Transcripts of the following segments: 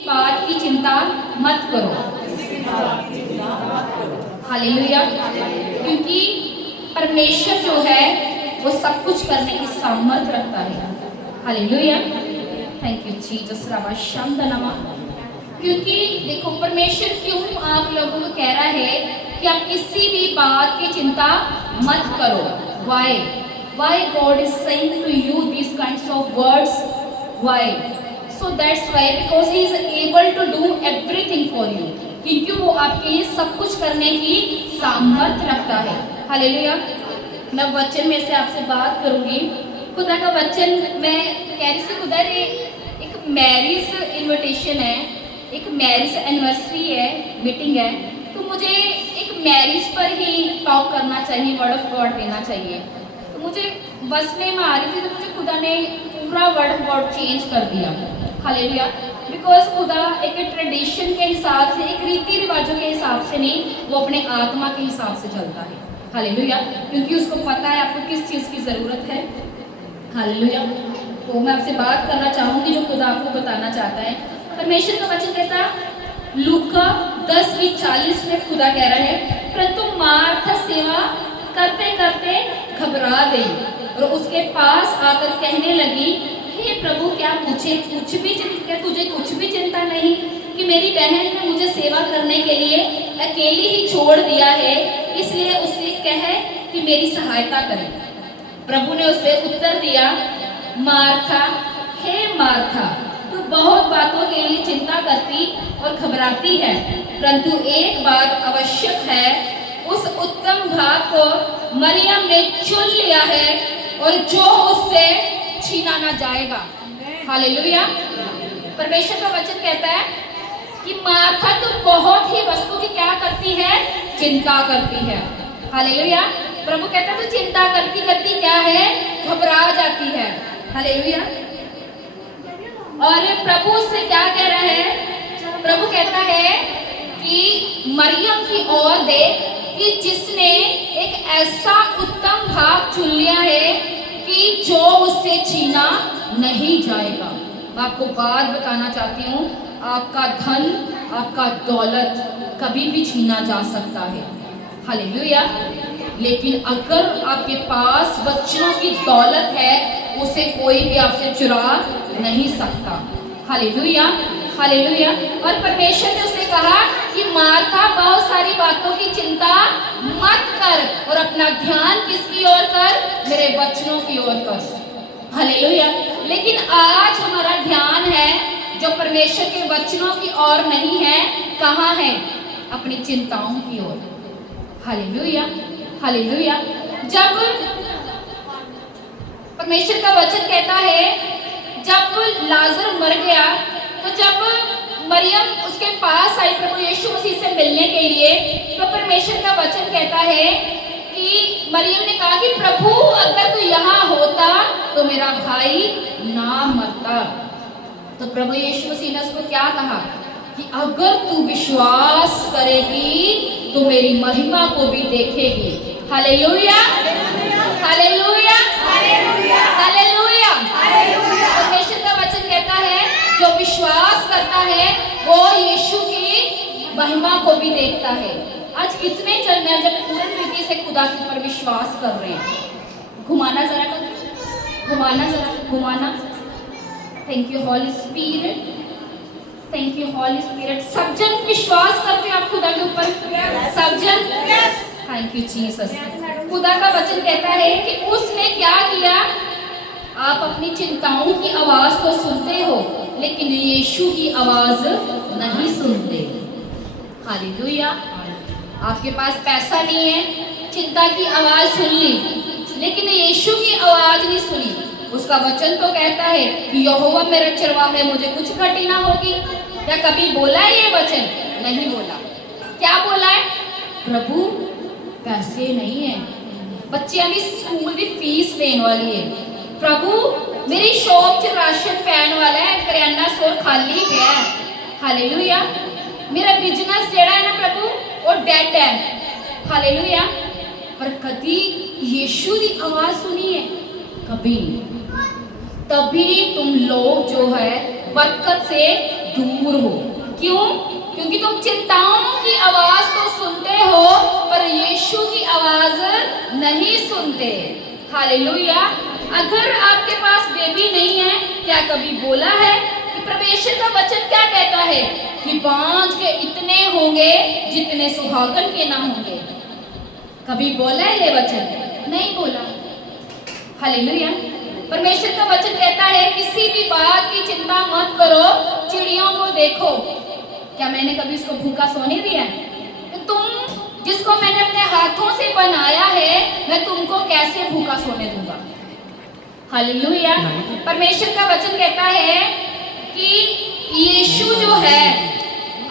बात की चिंता मत करो। हालेलुया। क्योंकि परमेश्वर जो है वो सब कुछ करने की सामर्थ रखता है। हालेलुया। थैंक यू जीसस रबा शंदनमा। क्योंकि देखो परमेश्वर क्यों आप लोगों को कह रहा है कि आप किसी भी बात की चिंता मत करो। Why God is saying to you these kinds of words? Why? So that's why because He is able to do everything for you. क्योंकि वो आपके लिए सब कुछ करने की सामर्थ रखता है। हालेलुया। मैं वचन में से आपसे बात करूंगी। खुदा का वचन मैं कह रही थी खुदा ने एक मैरिज इनविटेशन है, एक मैरिज एनिवर्सरी है, मीटिंग है, तो मुझे एक मैरिज पर ही टॉक करना चाहिए, वर्ड ऑफ गॉड देना चाहिए। तो मुझे बस में मैं आ रही थी तो मुझे खुदा ने पूरा वर्ड ऑफ गॉड चेंज कर दिया। हालेलुया। बिकॉज खुदा एक ट्रेडिशन के हिसाब से, एक रीति रिवाजों के हिसाब से नहीं, वो अपने आत्मा के हिसाब से चलता है। हालेलुया। क्योंकि उसको पता है आपको किस चीज़ की ज़रूरत है। हालेलुया। तो मैं आपसे बात करना चाहूँगी जो खुदा आपको बताना चाहता है। परमेश्वर का वचन कहता लूका 10:40 में खुदा कह रहा है, परंतु मार्था सेवा करते करते घबरा गई और उसके पास आकर कहने लगी, हे प्रभु क्या तुझे कुछ भी चिंता नहीं कि मेरी बहन ने मुझे सेवा करने के लिए अकेली ही छोड़ दिया है, इसलिए उससे कह कि मेरी सहायता करे। प्रभु ने उसे उत्तर दिया, मार्था, हे मार्था, तू बहुत बातों के लिए चिंता करती और घबराती है, परंतु एक बात आवश्यक है, उस उत्तम भाग को मरियम ने चुन लिया है और जो उससे छीना ना जाएगा। हालेलुया। परमेश्वर का वचन कहता है कि मार्था तो बहुत ही वस्तु की क्या करती है, चिंता करती है। हालेलुया। प्रभु कहता है तो चिंता करती करती क्या है, घबरा जाती है। हालेलुया। और प्रभु उससे क्या कह रहा है, प्रभु कहता है कि मरियम की ओर देख कि जिसने एक ऐसा उत्तम भाग चुन लिया है कि जो उससे छीना नहीं जाएगा। मैं आपको बात बताना चाहती हूँ, आपका धन, आपका दौलत कभी भी छीना जा सकता है। हालेलुया। लेकिन अगर आपके पास बच्चों की दौलत है, उसे कोई भी आपसे चुरा नहीं सकता। हालेलुया। हालेलुया। और परमेश्वर ने उसे कहा कि मार्था बहुत सारी बातों की चिंता मत कर और अपना ध्यान किसकी ओर कर, मेरे वचनों की ओर कर। हालेलुया। लेकिन आज हमारा ध्यान है जो परमेश्वर के वचनों की ओर नहीं है, कहाँ है, अपनी चिंताओं की ओर। हालेलुया। हालेलुया। जब परमेश्वर का वचन कहता है जब लाजर मर गया तो जब मरियम उसके पास आई प्रभु यीशु मसीह से मिलने के लिए, तो परमेश्वर का वचन कहता है कि मरियम ने कहा कि प्रभु अगर तू यहाँ होता तो मेरा भाई ना मरता। तो प्रभु यीशु मसीह ने उसको क्या कहा कि अगर तू विश्वास करेगी तो मेरी महिमा को भी देखेगी। हालेलुया। हालेलुया। हालेलुया। परमेश्वर का वचन कहता है जो विश्वास करता है वो यीशु की महिमा को भी देखता है। आज कितने जन हैं जब पूर्ण रीति से खुदा के ऊपर विश्वास कर रहे हैं। घुमाना जरा कर, घुमाना जरा, घुमाना। Thank you holy spirit, thank you holy spirit. सब जन विश्वास करते हैं आप खुदा के ऊपर, सब जन। Thank you Jesus. खुदा का वचन कहता है कि उसने क्या किया, आप अपनी चिंताओं की आवाज तो सुनते हो लेकिन यीशु की आवाज नहीं सुनते। हालेलुया। आपके पास पैसा नहीं है, चिंता की आवाज सुन ली लेकिन यीशु की आवाज नहीं सुनी। उसका वचन तो कहता है कि यहोवा मेरा चरवाहा है, मुझे कुछ घटी ना होगी। क्या कभी बोला है ये वचन? नहीं बोला। क्या बोला है? प्रभु पैसे नहीं है, बच्चे अभी स्कूल की फीस देने वाली है, प्रभु मेरी शॉप च राशन पैन वाला है, करियाना स्टोर खाली गया है। हालेलुया। मेरा बिजनेस जेड़ा है ना प्रभु वो डेड है। हालेलुया। पर कभी यीशु की आवाज सुनी है? कभी नहीं। तभी तुम लोग जो है बरकत से दूर हो। क्यों? क्योंकि तुम चिंताओं की आवाज तो सुनते हो पर यीशु की आवाज नहीं सुनते। हालेलुया। अगर आपके पास बेबी नहीं है, क्या कभी बोला है कि परमेश्वर का वचन क्या कहता है कि बांझ के इतने होंगे जितने सुहागन के ना होंगे? कभी बोला है ये वचन? नहीं बोला। हालेलुया। परमेश्वर का वचन कहता है किसी भी बात की चिंता मत करो, चिड़ियों को देखो। क्या मैंने कभी इसको भूखा सोने दिया है? तुम जिसको मैंने अपने हाथों से बनाया है, मैं तुमको कैसे भूखा सोने दूंगा? हालेलुया। परमेश्वर का वचन कहता है कि यीशु जो है,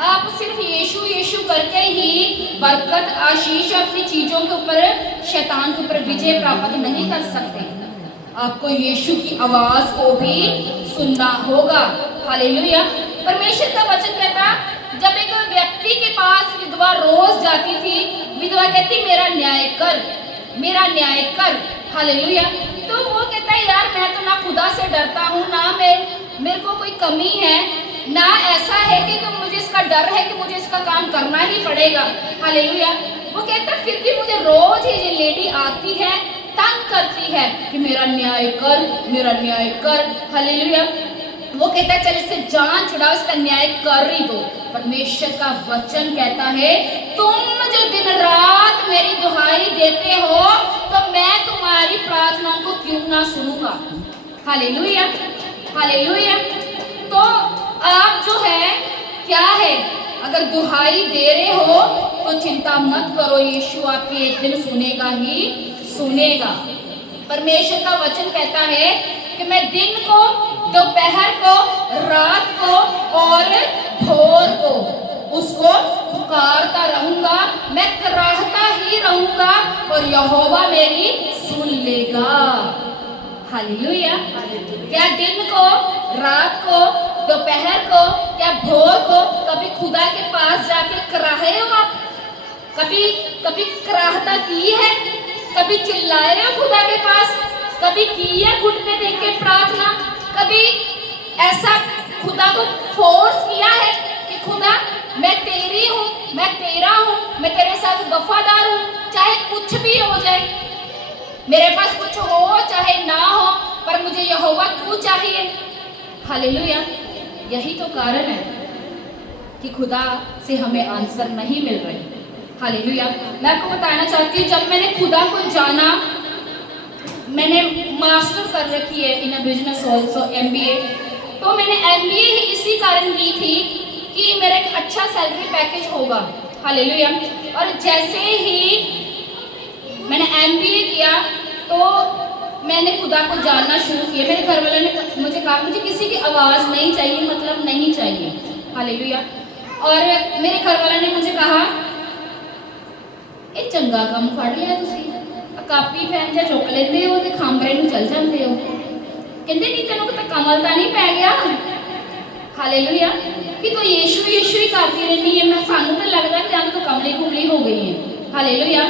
आप सिर्फ यीशु यीशु करके ही बरकत, आशीष अपनी चीजों के ऊपर, शैतान के ऊपर विजय प्राप्त नहीं कर सकते। आपको यीशु की आवाज को भी सुनना होगा। हालेलुया। परमेश्वर का वचन कहता, जब एक व्यक्ति के पास विधवा रोज जाती थी, विधवा कहती मेरा न्याय कर, मेरा न्याय कर। हालेलुया। तो वो कहता है यार मैं तो ना खुदा से डरता हूँ, ना मेरे को कोई कमी है, ना ऐसा है कि मुझे इसका डर है कि मुझे इसका काम करना ही पड़ेगा। हालेलुया। वो कहता फिर भी मुझे रोज ही ये लेडी आती है, तंग करती है कि मेरा न्याय कर, मेरा न्याय कर। हालेलुया। वो कहता है चल इससे जान छुड़ाओ, इसका न्याय कर ही दो। परमेश्वर का वचन कहता है तुम जो दिन रात मेरी दुहाई देते हो तो मैं तुम्हारी प्रार्थनाओं को क्यों ना सुनूंगा। हालेलुया। हालेलुया। तो आप जो है क्या है, अगर दुहाई दे रहे हो तो चिंता मत करो, यीशु आपकी एक दिन सुनेगा ही सुनेगा। परमेश्वर का वचन कहता है कि मैं दिन को, दोपहर को, रात को और भोर को उसको पुकारता रहूंगा, मैं कराहता ही रहूंगा और यहोवा मेरी सुन लेगा। हालेलुया। क्या दिन को, रात को, दोपहर को, क्या भोर को कभी खुदा के पास जाके कराहे हो आप? कभी कराहता की है? कभी चिल्लाए हो खुदा के पास? कभी की है घुटने देख के प्रार्थना? कभी ऐसा खुदा को फोर्स किया है कि खुदा मैं तेरी हूँ, मैं तेरा हूँ, मैं तेरे साथ वफादार हूँ, चाहे कुछ भी हो जाए, मेरे पास कुछ हो चाहे ना हो, पर मुझे यहोवा तू चाहिए। हालेलुया। यही तो कारण है कि खुदा से हमें आंसर नहीं मिल रही। हालेलुया। मैं आपको बताना चाहती हूँ, जब मैंने खुदा को जाना, मैंने मास्टर कर रखी है इन बिजनेस ऑल्सो, MBA। तो मैंने MBA ही इसी कारण की थी कि मेरा एक अच्छा सैलरी पैकेज होगा। हालेलुया। और जैसे ही मैंने MBA किया तो मैंने खुदा को जानना शुरू किया। मेरे घर वालों ने मुझे कहा मुझे किसी की आवाज़ नहीं चाहिए, मतलब नहीं चाहिए। हालेलुया। और मेरे घर वालों ने मुझे कहा ਇਹ ਚੰਗਾ ਕੰਮ ਫੜ ਲਿਆ ਤੁਸੀਂ, ਕਾਪੀ ਪੈਨ ਜਾਂ ਚੁੱਕ ਲੈਂਦੇ ਹੋ ਤੇ ਖਾਂਬਰੇ ਨੂੰ ਚਲ ਜਾਂਦੇ ਹੋ। ਕਹਿੰਦੇ ਨਹੀਂ ਤੈਨੂੰ ਕਿਤੇ ਕਮਲ ਤਾਂ ਨਹੀਂ ਪੈ ਗਿਆ। हालेलुया। कि तो यीशु यीशु ही करती रहनी है, मैं सानू तो लगता है जान तो कमली कुमली हो गई है। हालेलुया।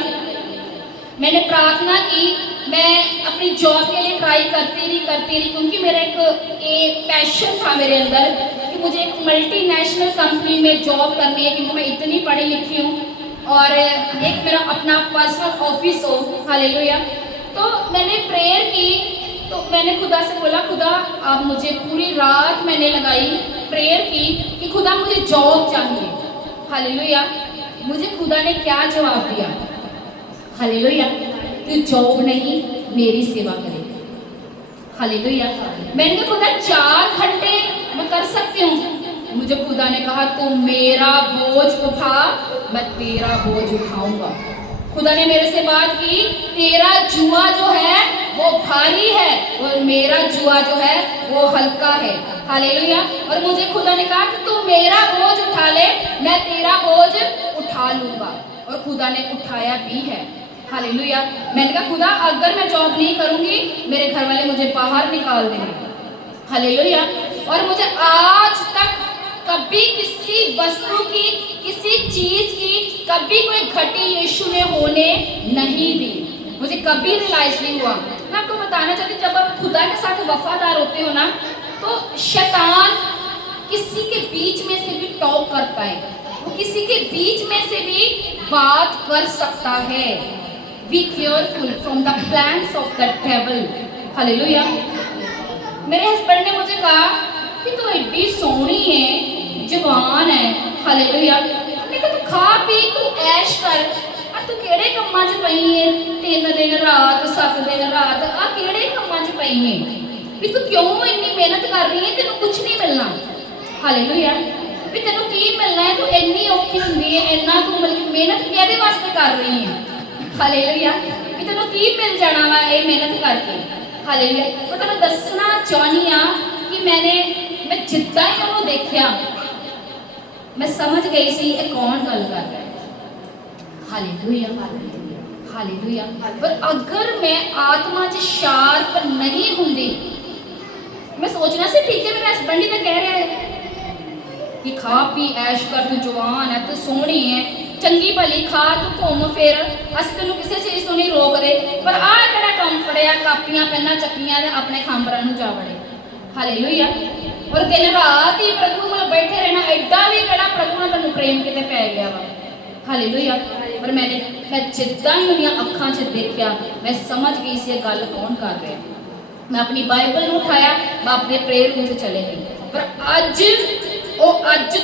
मैंने प्रार्थना की, मैं अपनी जॉब के लिए ट्राई करती रही क्योंकि मेरा एक पैशन था मेरे अंदर कि मुझे एक मल्टीनेशनल कंपनी में जॉब करनी है, क्योंकि मैं इतनी पढ़ी लिखी हूँ और एक मेरा अपना पर्सनल ऑफिस हो। हालेलुया। तो मैंने प्रेयर की, तो मैंने खुदा से बोला खुदा आप मुझे, पूरी रात मैंने लगाई, प्रेयर की कि खुदा मुझे जॉब चाहिए। हालेलुया। मुझे खुदा ने क्या जवाब दिया? हालेलुया। तू जॉब नहीं मेरी सेवा करेगी। हालेलुया। मैंने कहा खुदा 4 घंटे मैं कर सकती हूँ। मुझे खुदा ने कहा तू मेरा बोझ उठा, मैं तेरा बोझ उठाऊंगा। खुदा ने मेरे से बात की, तेरा जुआ जो है वो भारी है और मेरा जुआ जो है वो हल्का है। हालेलुया। और मुझे खुदा ने कहा कि तू मेरा बोझ उठा ले, मैं तेरा बोझ उठा लूंगा। और खुदा ने उठाया भी है। हालेलुया। मैंने कहा खुदा अगर मैं जॉब नहीं करूंगी मेरे घर वाले मुझे बाहर निकाल देंगे। हालेलुया। और मुझे आज तक कभी किसी वस्तु की, किसी चीज की कभी कोई घटी यीशु ने होने नहीं दी। मुझे कभी रियलाइज नहीं हुआ। मैं आपको बताना चाहती हूँ, जब आप खुदा के साथ वफादार होते हो ना, तो शैतान किसी के बीच में से भी टॉक करता है, वो किसी के बीच में से भी बात कर सकता है। Be careful from the plans of the devil. Hallelujah. मेरे हस्बैंड ने मुझे कहा कि तू एडी सोहनी है, जवान है, हालेलुया, लेकिन तू खा पी तू ऐश कर, तू किहड़े कम्मां च पई है, 3 दिन रात 7 दिन रात, आ किहड़े कम्मां च पई है, भी तू क्यों इन्नी मेहनत कर रही है, तेनों कुछ नहीं मिलना। हालेलुया। भी तेनों की मिलना है, तू इन्नी औखी हुंदी है, इन्ना तू मतलब मेहनत किहदे वास्ते कर रही है। हालेलुया। भी तेनों की मिल जाना वा ये मेहनत करके। हालेलुया। मैं तुहानूं दसना चाहनी हाँ कि मैं जिद्दां ही उन्होंने देखा, मैं समझ गई सी ये कौन गल कर रहा है। Hallelujah, hallelujah. पर अगर मैं आत्मा च शार्प नहीं हुंदी, मैं सोचना से ठीक है मेरा हस्बैंड ही तो कह रहा है कि खा पी ऐश कर, तू जवान है, तू सोहनी है, चंगी भली खा, तू घूम फिर, असीं तैनूं किसी चीज़ तो नहीं रोक रहे, पर आ किहड़ा काम फड़िया, कापियां पेनां चक्कियां ते अपने खांबरां नूं जा वड़े। हालेलुया। और दिन रात ही प्रभु को बैठे रहना, एडा भी किहड़ा प्रभु ने तैनूं प्रेम किते पै गया वा। हालेलुया। पर मैं जिद्दां ही उन्हें अखां च देखा, मैं समझ गई सी गल कौन कर रहा है। मैं अपनी बाइबल उठाया, मैं अपने प्रेयर रूम से चले गई। पर अज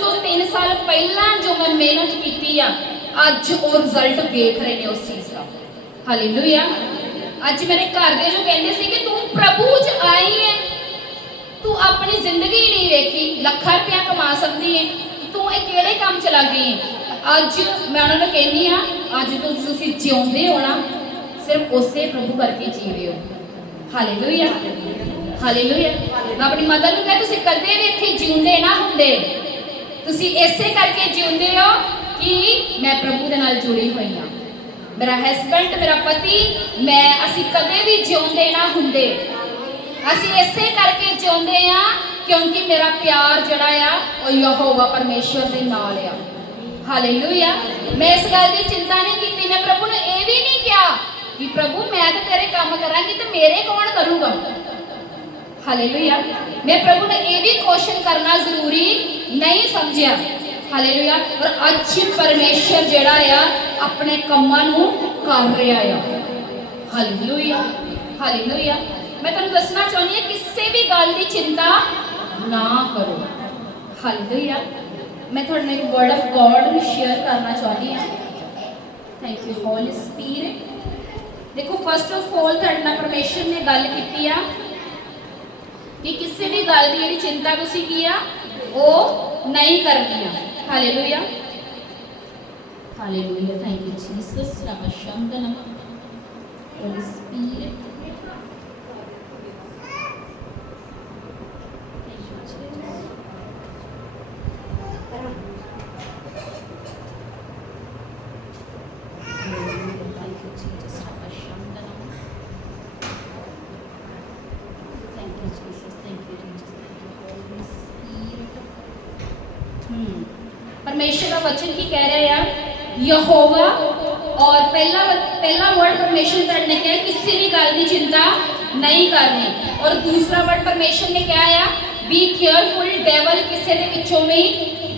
तो 3 साल पहला जो मैं मेहनत की अज वो रिजल्ट देख रहे हैं उस चीज़ का। हालेलुया। अज मेरे घर के जो कहते थे कि तू प्रभु च आई है, तू अपनी जिंदगी नहीं देखी, लाखां रुपया कमा सकती है, तू ये किहड़े काम च लग गई है। अज मैं उन्होंने कहनी हाँ, अज तो तुसीं जिउंदे हो ना, सिर्फ उसे प्रभु करके जी रहे हो। Hallelujah, hallelujah. मैं अपनी मदर को कहा तुसीं कदे भी इत्थे जिउंदे ना हुंदे, तुसीं इसे करके जिउंदे हो कि मैं प्रभु दे नाल जुड़ी हुई हाँ। मेरा हस्बैंड, मेरा पति, मैं असीं कदे भी जिउंदे ना हुंदे, असीं इसे करके जिउंदे हाँ क्योंकि मेरा प्यार जिहड़ा आ वो यहोवा परमेश्वर दे नाल आ। हालेलुया। मैं इस गल की चिंता नहीं की, मैं प्रभु ने यह भी नहीं कहा कि प्रभु मैं तो तेरे काम करांगी तो मेरे कौन करूँगा। हालेलुया। मैं प्रभु ने यह भी क्वेश्चन करना जरूरी नहीं समझा। हालेलुया। और अज परमेश्वर जिहड़ा आ अपने कामां नूं कर रहा है। Hallelujah, hallelujah. मैं तुहानूं दसना चाहनी हां किसी भी गल की चिंता ना करो। हालेलुया। मैं थोड़े मेरे वर्ड ऑफ गॉड में शेयर करना चाहती हाँ। Thank you Holy spirit. देखो फर्स्ट ऑफ ऑल थोड़े नाल परमेश्वर ने गल की कि किसी भी गल की जी चिंता तुसीं की आ वो नहीं करनी है। Hallelujah, hallelujah. Thank you Jesus. नमः होली स्पिरिट। परमेश्वर का वचन की कह रहा है यहोवा, और पहला वर्ड परमेश्वर ने कहा किसी भी गल की चिंता नहीं करनी, और दूसरा वर्ड परमेश्वर ने क्या है बी केयरफुल, डेवल किसी के विचों भी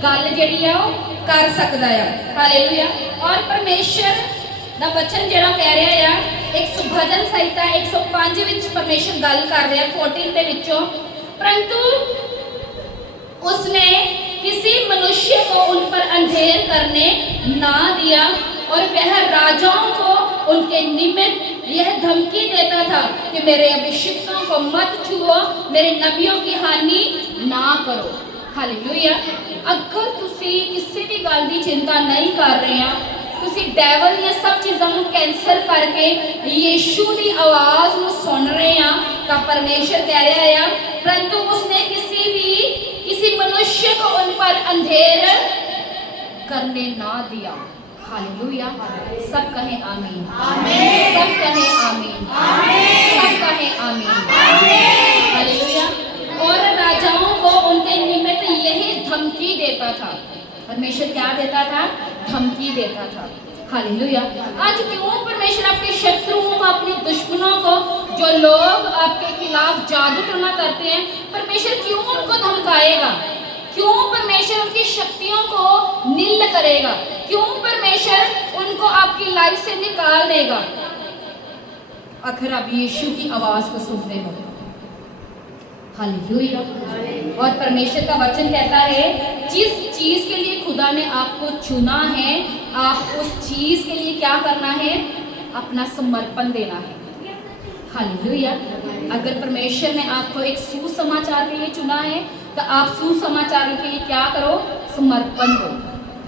गल जिहड़ी है वो कर सकता है। हालेलुया। और परमेश्वर का वचन जिहड़ा कह रहा है एक भजन संहिता 105 विच परमेश्वर गल कर रहा है 14 के विचों, परंतु उसने किसी मनुष्य को उन पर अंधेर करने ना दिया, और वह राजाओं को उनके निमित्त यह धमकी देता था कि मेरे अभिषिक्तों को मत छुओ, मेरे नबियों की हानि ना करो। हालेलुया। अगर तुसी किसी भी गल की चिंता नहीं कर रहे हैं, तुसी डेवल या सब चीज़ों को कैंसल करके यीशु की आवाज़ को सुन रहे हैं, तो परमेश्वर कह रहा है परंतु उसने किसी मनुष्य को उन पर अंधेर करने ना दिया। हालेलुया। सब कहें आमीन, सब कहें आमीन, सब कहें आमीन। हालेलुया। और राजाओं को उनके निमित्त यही धमकी देता था। परमेश्वर क्या देता था? धमकी देता था। हालेलुया। आज क्यों परमेश्वर आपके शत्रुओं को, अपने दुश्मनों को, जो लोग आपके खिलाफ जादू टोना करते हैं, परमेश्वर क्यों उनको धमकाएगा? क्यों परमेश्वर उनकी शक्तियों को नील करेगा? क्यों परमेश्वर उनको आपकी लाइफ से निकाल देगा? अगर आप यीशु की आवाज को सुनते हो। हालेलुया। और परमेश्वर का वचन कहता है जिस चीज के लिए खुदा ने आपको चुना है, आप उस चीज के लिए क्या करना है? अपना समर्पण देना है। हालेलुया। अगर परमेश्वर ने आपको एक सुसमाचार के लिए चुना है तो आप सुसमाचार के लिए क्या करो? समर्पण दो।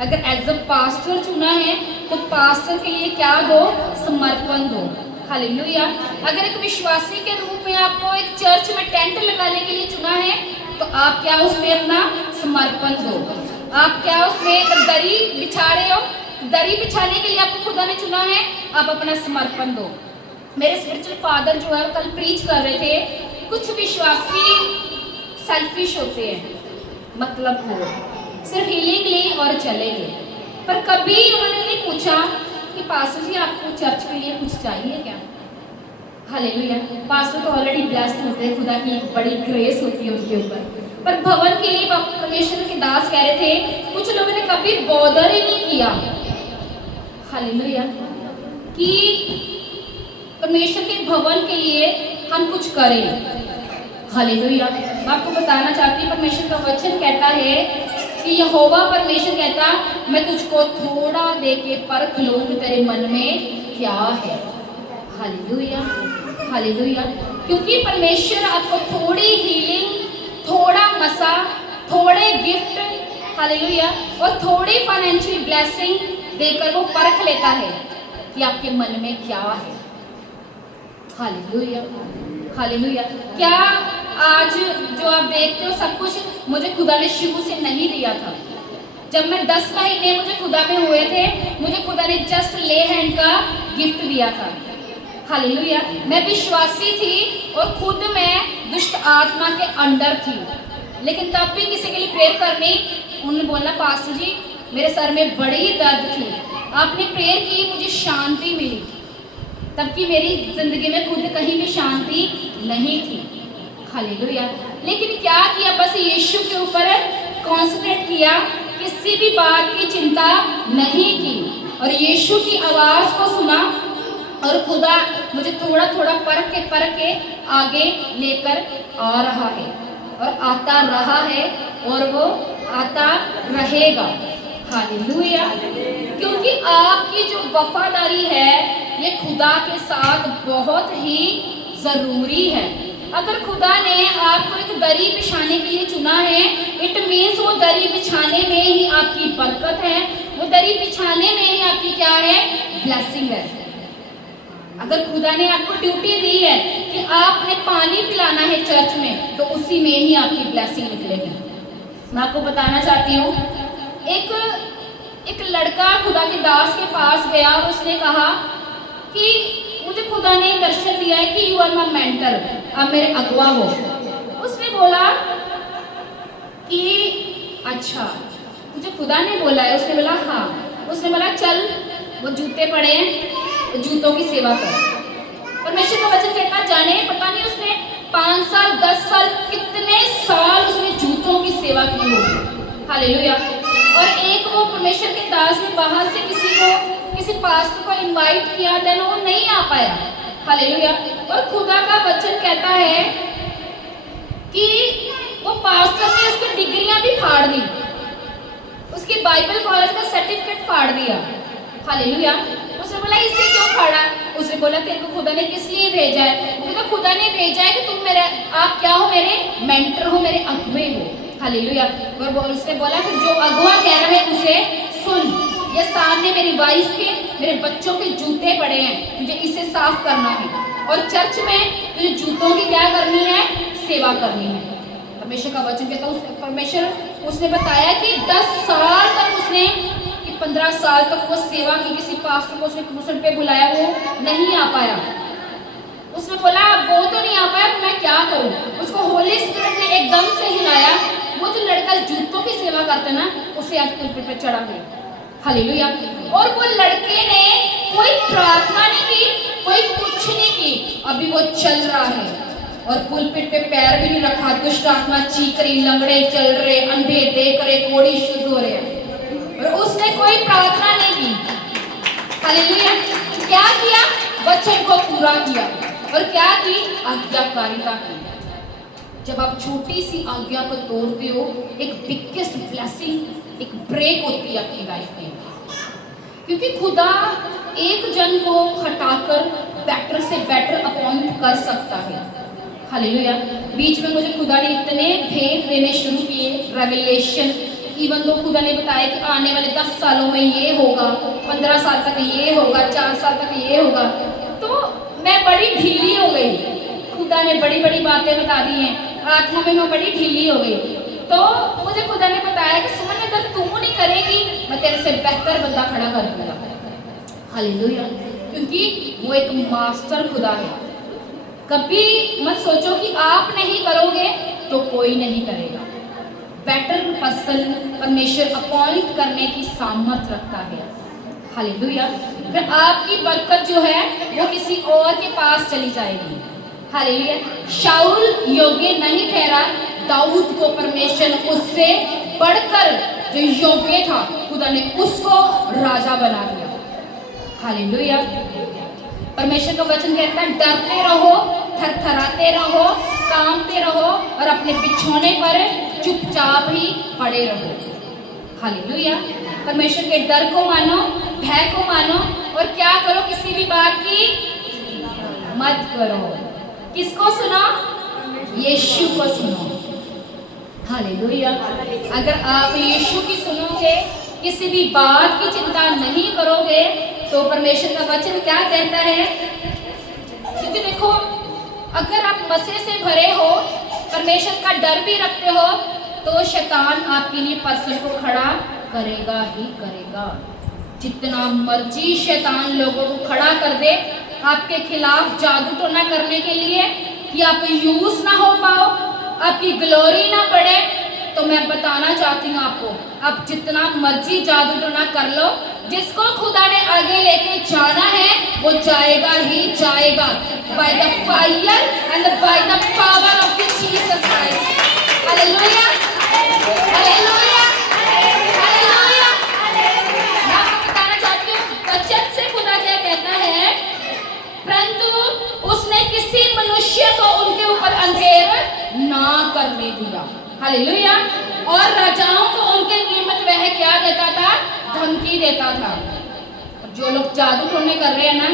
अगर एज अ पास्टर चुना है तो पास्टर के लिए क्या दो? समर्पण दो। हालेलुया। अगर एक विश्वासी के रूप में आपको एक चर्च में टेंट लगाने के लिए चुना है तो आप क्या उसमें अपना समर्पण दो। आप क्या उसमें एक दरी बिछा रहे हो, दरी बिछाने के लिए आपको खुदा ने चुना है, आप अपना समर्पण दो। मेरे स्पिरिचुअल फादर जो है कल प्रीच कर रहे थे, कुछ विश्वासी सेल्फिश होते हैं, मतलब हो सिर्फ हीलिंग ली और चले गए, पर कभी उन्होंने नहीं पूछा कि पास्टर जी आपको चर्च के लिए कुछ चाहिए क्या? हालेलुया। पास्टर तो ऑलरेडी ब्लेस्ड होते हैं, खुदा की एक बड़ी ग्रेस होती है उनके ऊपर, पर भवन के लिए परमेश्वर के दास कह रहे थे कुछ लोगों ने कभी बॉदर ही नहीं किया। हालेलुया। कि परमेश्वर के भवन के लिए हम कुछ करें। हालेलुया। मैं आपको बताना चाहती हूँ परमेश्वर का वचन कहता है कि यहोवा परमेश्वर कहता मैं तुझको थोड़ा दे के परख लूं कि तेरे मन में क्या है। हालेलुया। हालेलुया। क्योंकि परमेश्वर आपको थोड़ी हीलिंग, थोड़ा मसा, थोड़े गिफ्ट, हालेलुया, और थोड़ी फाइनेंशियल ब्लेसिंग देकर वो परख लेता है कि आपके मन में क्या है। हालेलुया। हालेलुया। क्या आज जो आप देखते हो सब कुछ मुझे खुदा ने शुरू से नहीं दिया था। जब मैं 10 महीने मुझे खुदा में हुए थे, मुझे खुदा ने जस्ट ले हैंड का गिफ्ट दिया था। हालेलुया। मैं विश्वासी थी और खुद मैं दुष्ट आत्मा के अंडर थी, लेकिन तब भी किसी के लिए प्रेयर करनी, उन्होंने बोलना पास्टर जी मेरे सर में बड़ी दर्द थी, आपने प्रेयर की, मुझे शांति मिली। तब की मेरी जिंदगी में खुद कहीं भी शांति नहीं थी। हालेलुया। लेकिन क्या किया? बस यीशु के ऊपर कॉन्सेंट्रेट किया, किसी भी बात की चिंता नहीं की और यीशु की आवाज को सुना और खुदा मुझे थोड़ा थोड़ा परख के आगे लेकर आ रहा है और आता रहा है और वो आता रहेगा। हालेलुया। क्योंकि आपकी जो वफादारी है ये खुदा के साथ बहुत ही जरूरी है। अगर खुदा ने आपको एक दरी बिछाने के लिए चुना है, इट मीन्स वो दरी बिछाने में ही आपकी बरकत है, वो दरी बिछाने में ही आपकी क्या है? ब्लेसिंग है। अगर खुदा ने आपको ड्यूटी दी है कि आपने पानी पिलाना है चर्च में, तो उसी में ही आपकी ब्लेसिंग निकलेगी। मैं आपको बताना चाहती हूँ, एक लड़का खुदा के दास के पास गया और उसने कहा कि मुझे खुदा ने दर्शन दिया है कि यू आर माय मेंटर, आप मेरे अगुआ हो। उसने बोला कि अच्छा मुझे खुदा ने बोला है? उसने बोला हाँ। उसने बोला चल वो जूते पड़े हैं, जूतों की सेवा कर। परमेश्वर का वचन कहता जाने पता नहीं उसने 5 साल 10 साल कितने साल उसने जूतों की सेवा की होगी। हालेलुया। और एक वो परमेश्वर के दास ने बाहर से किसी पास्टर को इनवाइट किया, देन वो नहीं आ पाया। हालेलुया। और खुदा का वचन कहता है कि वो पास्टर ने उसकी डिग्रियां भी फाड़ दी, उसकी बाइबल कॉलेज का सर्टिफिकेट फाड़ दिया। हालेलुया। उसने बोला इससे क्यों फाड़ा? उसने बोला तेरे को खुदा ने किस लिए भेजा है? वो कहता खुदा ने भेजा है कि तुम मेरा, आप क्या हो? मेरे मेंटर हो, मेरे अगुवे हो। हालेलुया। और उसने बोला कि जो अगुआ कह रहा है उसे सुन, ये सामने मेरी वाइफ के, मेरे बच्चों के जूते पड़े हैं, तुझे इसे साफ करना है और चर्च में तुझे जूतों की क्या करनी है? सेवा करनी है। परमेश्वर का वचन कहता है परमेश्वर उसने बताया कि 10 साल तक उसने, कि 15 साल तक वो सेवा की, किसी पास्टर को उसने क्रूसेड पे बुलाया, वो नहीं आ पाया। उसने बोला वो तो नहीं आ पाया, मैं क्या करूं? उसको होली स्पिरिट ने एकदम से हिलाया, वो जो लड़का जूतों की सेवा करता ना उसे आज पुलपिट पे चढ़ा गया। हालेलुया। और वो लड़के ने कोई प्रार्थना नहीं की, कोई कुछ नहीं की, अभी वो चल रहा है। और पुलपिट पे पैर भी नहीं रखा, दुष्ट आत्मा चीख रही, लंगड़े चल रहे, अंधे देख रहे, कोढ़ी शुद्ध हो रहे, और उसने कोई प्रार्थना नहीं की। हालेलुया। क्या किया? वचन को पूरा किया। और क्या की? आज्ञाकारिता की। जब आप छोटी सी आज्ञा को तोड़ते हो, एक बिगेस्ट ब्लेसिंग, एक ब्रेक होती है अपनी लाइफ में, क्योंकि खुदा एक जन को हटाकर बेटर से बेटर अपॉइंट कर सकता है। हालेलुया। बीच में मुझे खुदा ने इतने भेद देने शुरू किए, रेवलेशन, इवन तो खुदा ने बताया कि आने वाले 10 सालों में ये होगा, 15 साल तक ये होगा, 4 साल तक ये होगा, तो मैं बड़ी ढीली हो गई। खुदा ने बड़ी बड़ी बातें बता दी हैं, आत्मा में मैं बड़ी ढीली हो गई। तो मुझे खुदा ने बताया कि सुमन, अगर तू नहीं करेगी, मैं तेरे से बेहतर बंदा खड़ा कर दूंगा। हालेलुया। क्योंकि वो एक मास्टर खुदा है। कभी मत सोचो कि आप नहीं करोगे तो कोई नहीं करेगा। बेटर पर्सन परमेश्वर अपॉइंट करने की सामर्थ्य रखता है। हालेलुया। फिर आपकी बरकत जो है वो किसी और के पास चली जाएगी। हालेलुया। शाऊल योग्य नहीं ठहरा, दाऊद को परमेश्वर ने उससे बढ़कर जो योग्य था, खुदा ने उसको राजा बना दिया। हालेलुया। परमेश्वर का वचन कहता है, डरते रहो, थरथराते रहो, कांपते रहो और अपने बिछौने पर चुपचाप ही पड़े रहो। हालेलुया। परमेश्वर के डर को मानो, भय को मानो, और क्या करो? किसी भी बात की मत करो। किसको सुनो? यीशु को सुनो। हालेलुया। अगर आप यीशु की सुनोगे, किसी भी बात की चिंता नहीं करोगे, तो परमेश्वर का वचन क्या कहता है? क्योंकि देखो, अगर आप मसीह से भरे हो, परमेश्वर का डर भी रखते हो, तो शैतान आपके लिए पर्सन को खड़ा करेगा ही करेगा। जितना मर्जी शैतान लोगों को खड़ा कर दे आपके खिलाफ जादू टोना करने के लिए, कि आप यूज ना हो पाओ, आपकी ग्लोरी ना बढ़े, तो मैं बताना चाहती हूँ आपको, आप जितना मर्जी जादू टोना कर लो, जिसको खुदा ने आगे लेके जाना है वो जाएगा ही जाएगा, by the fire and by the power of Jesus Christ. Hallelujah, hallelujah, hallelujah. मैं आपको बताना चाहती हूँ, वचन से खुदा क्या कहता है, परंतु उसने किसी मनुष्य को उनके ऊपर अंधेर ना करने दिया। हालेलुया। और राजाओं को उनके निमित्त वह क्या देता था? धमकी देता था। जो लोग जादू टोने कर रहे हैं ना,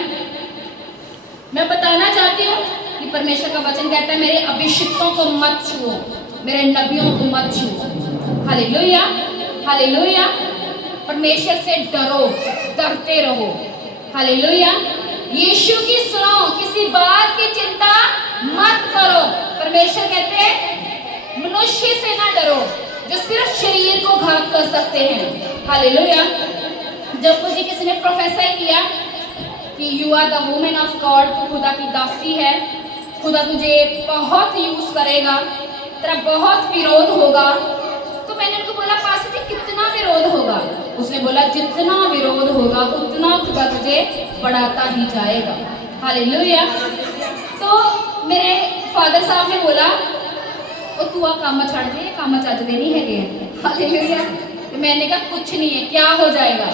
मैं बताना चाहती हूँ कि परमेश्वर का वचन कहता है, मेरे अभिषिक्तों को मत छुओ, मेरे नबियों को मत छुओ। Hallelujah, hallelujah. परमेश्वर से डरो, डरते रहो। हालेलुया। यीशु की सुनो, किसी बात की चिंता मत करो। परमेश्वर कहते हैं, मनुष्य से ना डरो जो सिर्फ शरीर को घात कर सकते हैं। हालेलुया। जब मुझे किसी ने प्रोफेसर किया कि you are the women of God, तो खुदा की दासी है, खुदा तुझे बहुत यूज करेगा, तेरा बहुत विरोध होगा, तो मैंने उनको बोला, पास्टर जी कितना विरोध होगा? उसने बोला, जितना विरोध होगा उतना खुदा तुझे बढ़ाता ही जाएगा। हालेलुया। तो मेरे फादर साहब ने बोला, तू आ काम छड़ दे, काम चज दे नहीं है। हालेलुया। तो मैंने कहा कुछ नहीं है, क्या हो जाएगा?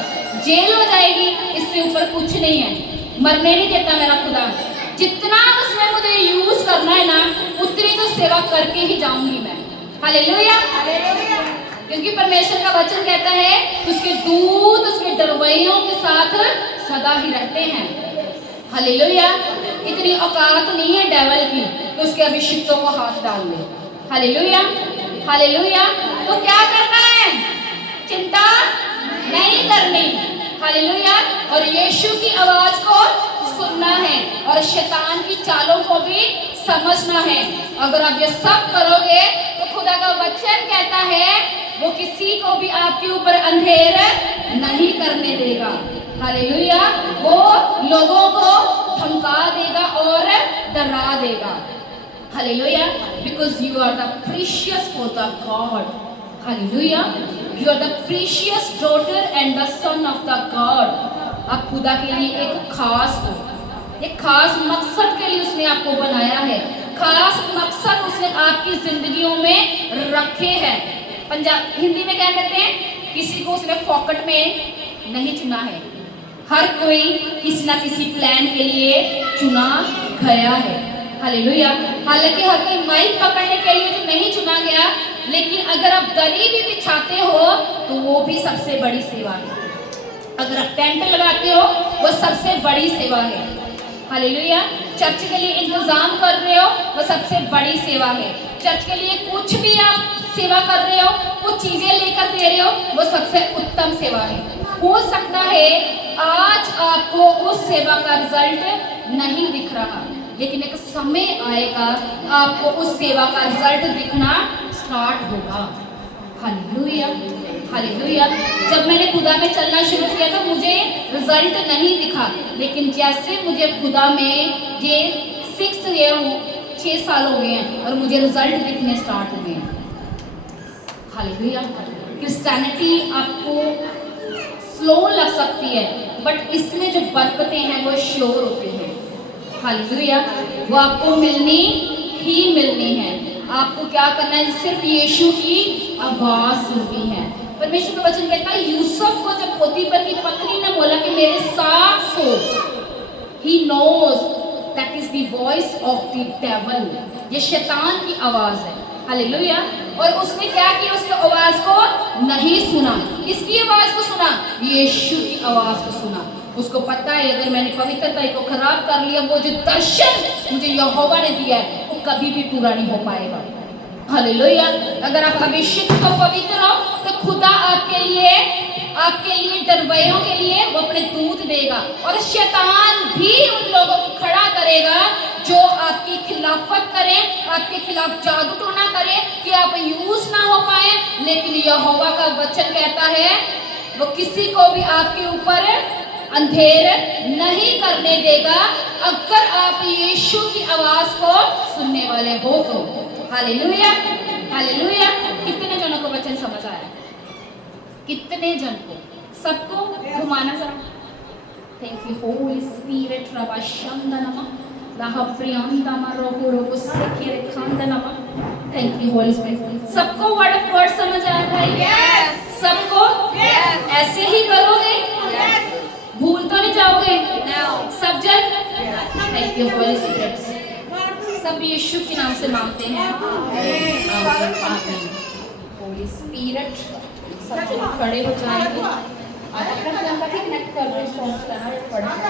जेल हो जाएगी, इससे ऊपर कुछ नहीं है। मरने नहीं देता मेरा खुदा। जितना उसमें मुझे यूज करना है ना, उतनी तो सेवा करके ही जाऊंगी मैं। हालेलुया, क्योंकि परमेश्वर का वचन कहता है, उसके दूत उसके डरवैयों के साथ सदा ही रहते हैं। हालेलुया। इतनी औकात नहीं है डेविल की कि उसके अभिषिक्तों को हाथ डाल दे। Hallelujah, hallelujah. तो क्या करना है? चिंता नहीं करनी। हालेलुया। और यीशु की आवाज को सुनना है और शैतान की चालों को भी समझना है। अगर आप ये सब करोगे तो खुदा का वचन कहता है, वो किसी को भी आपके ऊपर अंधेर नहीं करने देगा। हालेलुया। वो लोगों को धमका देगा और डरा देगा। Hallelujah, because you are the precious for the God. Hallelujah, you are the precious daughter and the son of the God. आप खुदा के लिए एक खास हो, एक खास मकसद के लिए उसने आपको बनाया है। खास मकसद उसने आपकी जिंदगियों में रखे हैं। पंजाब हिंदी में क्या कहते हैं, किसी को उसने पॉकेट में नहीं चुना है, हर कोई किसी ना किसी प्लान के लिए चुना गया है। हालेलुया। हालांकि हर कोई माइक पकड़ने के लिए तो नहीं चुना गया, लेकिन अगर आप दरी भी बिछाते हो तो वो भी सबसे बड़ी सेवा है। अगर आप टेंट लगाते हो वो सबसे बड़ी सेवा है। हालेलुया। चर्च के लिए इंतजाम कर रहे हो वो सबसे बड़ी सेवा है। चर्च के लिए कुछ भी आप सेवा कर रहे हो, कुछ चीजें लेकर दे रहे हो, वो सबसे उत्तम सेवा है। हो सकता है आज आपको उस सेवा का रिजल्ट नहीं दिख रहा, लेकिन एक समय आएगा आपको उस सेवा का रिजल्ट दिखना स्टार्ट होगा। Hallelujah, hallelujah. जब मैंने खुदा में चलना शुरू किया तो मुझे रिजल्ट नहीं दिखा, लेकिन जैसे मुझे खुदा में ये 6 ईयर 6 साल हो गए हैं और मुझे रिजल्ट दिखने स्टार्ट हो गए हैं। हालेलुया। क्रिश्चियनिटी आपको स्लो लग सकती है, बट इसमें जो बरकतें हैं वो श्योर होती हैं। हालेलुया। वो आपको मिलनी ही मिलनी है। आपको क्या करना है, सिर्फ यीशु की आवाज सुननी है। परमेश्वर का वचन कहता है यूसुफ को जब पोतीफर की पत्नी ने बोला कि मेरे साथ so, he knows that is the voice of the devil, ये शैतान की आवाज है। हालेलुया। और उसने क्या किया, उसकी आवाज को नहीं सुना। किसकी आवाज को सुना? यीशु की आवाज को सुना। उसको पता है अगर मैंने पवित्रता को खराब कर लिया, वो जो दर्शन मुझे यहोवा ने दिया है वो कभी भी पूरा नहीं हो पाएगा। हालेलुया। अगर आप अभिषिक्त हो, पवित्र हो, तो खुदा आपके लिए डरवैयों के लिए वो अपने दूत देगा, और शैतान भी उन लोगों को खड़ा करेगा जो आपकी खिलाफत करें, आपके खिलाफ जादू टोना करें कि आप यूज ना हो पाए। लेकिन यहोवा का वचन कहता है वो किसी को भी आपके ऊपर अंधेर नहीं करने देगा, अगर आप यीशु की आवाज को सुनने वाले हो तो। Hallelujah, hallelujah. कितने जनों को वचन समझ आया? कितने जन को? सबको घुमाना जरा। थैंक यू होली स्पिरिट रबा शंदनमा लाहा प्रियंदमा रोको रोको सेकेरे खंदनमा। Thank you Holy Spirit. सबको वर्ड ऑफ गॉड समझ आया भाई? यस। सबको? यस। ऐसे ही करोगे? यस। भूल तो नहीं जाओगे? नो। सब जन? Thank you Holy spirit. सब यीशु के नाम से मांगते हैं। आमीन। होली स्पिरिट। सब जन खड़े हो जाएंगे और अपना कनेक्ट कर रहे हैं।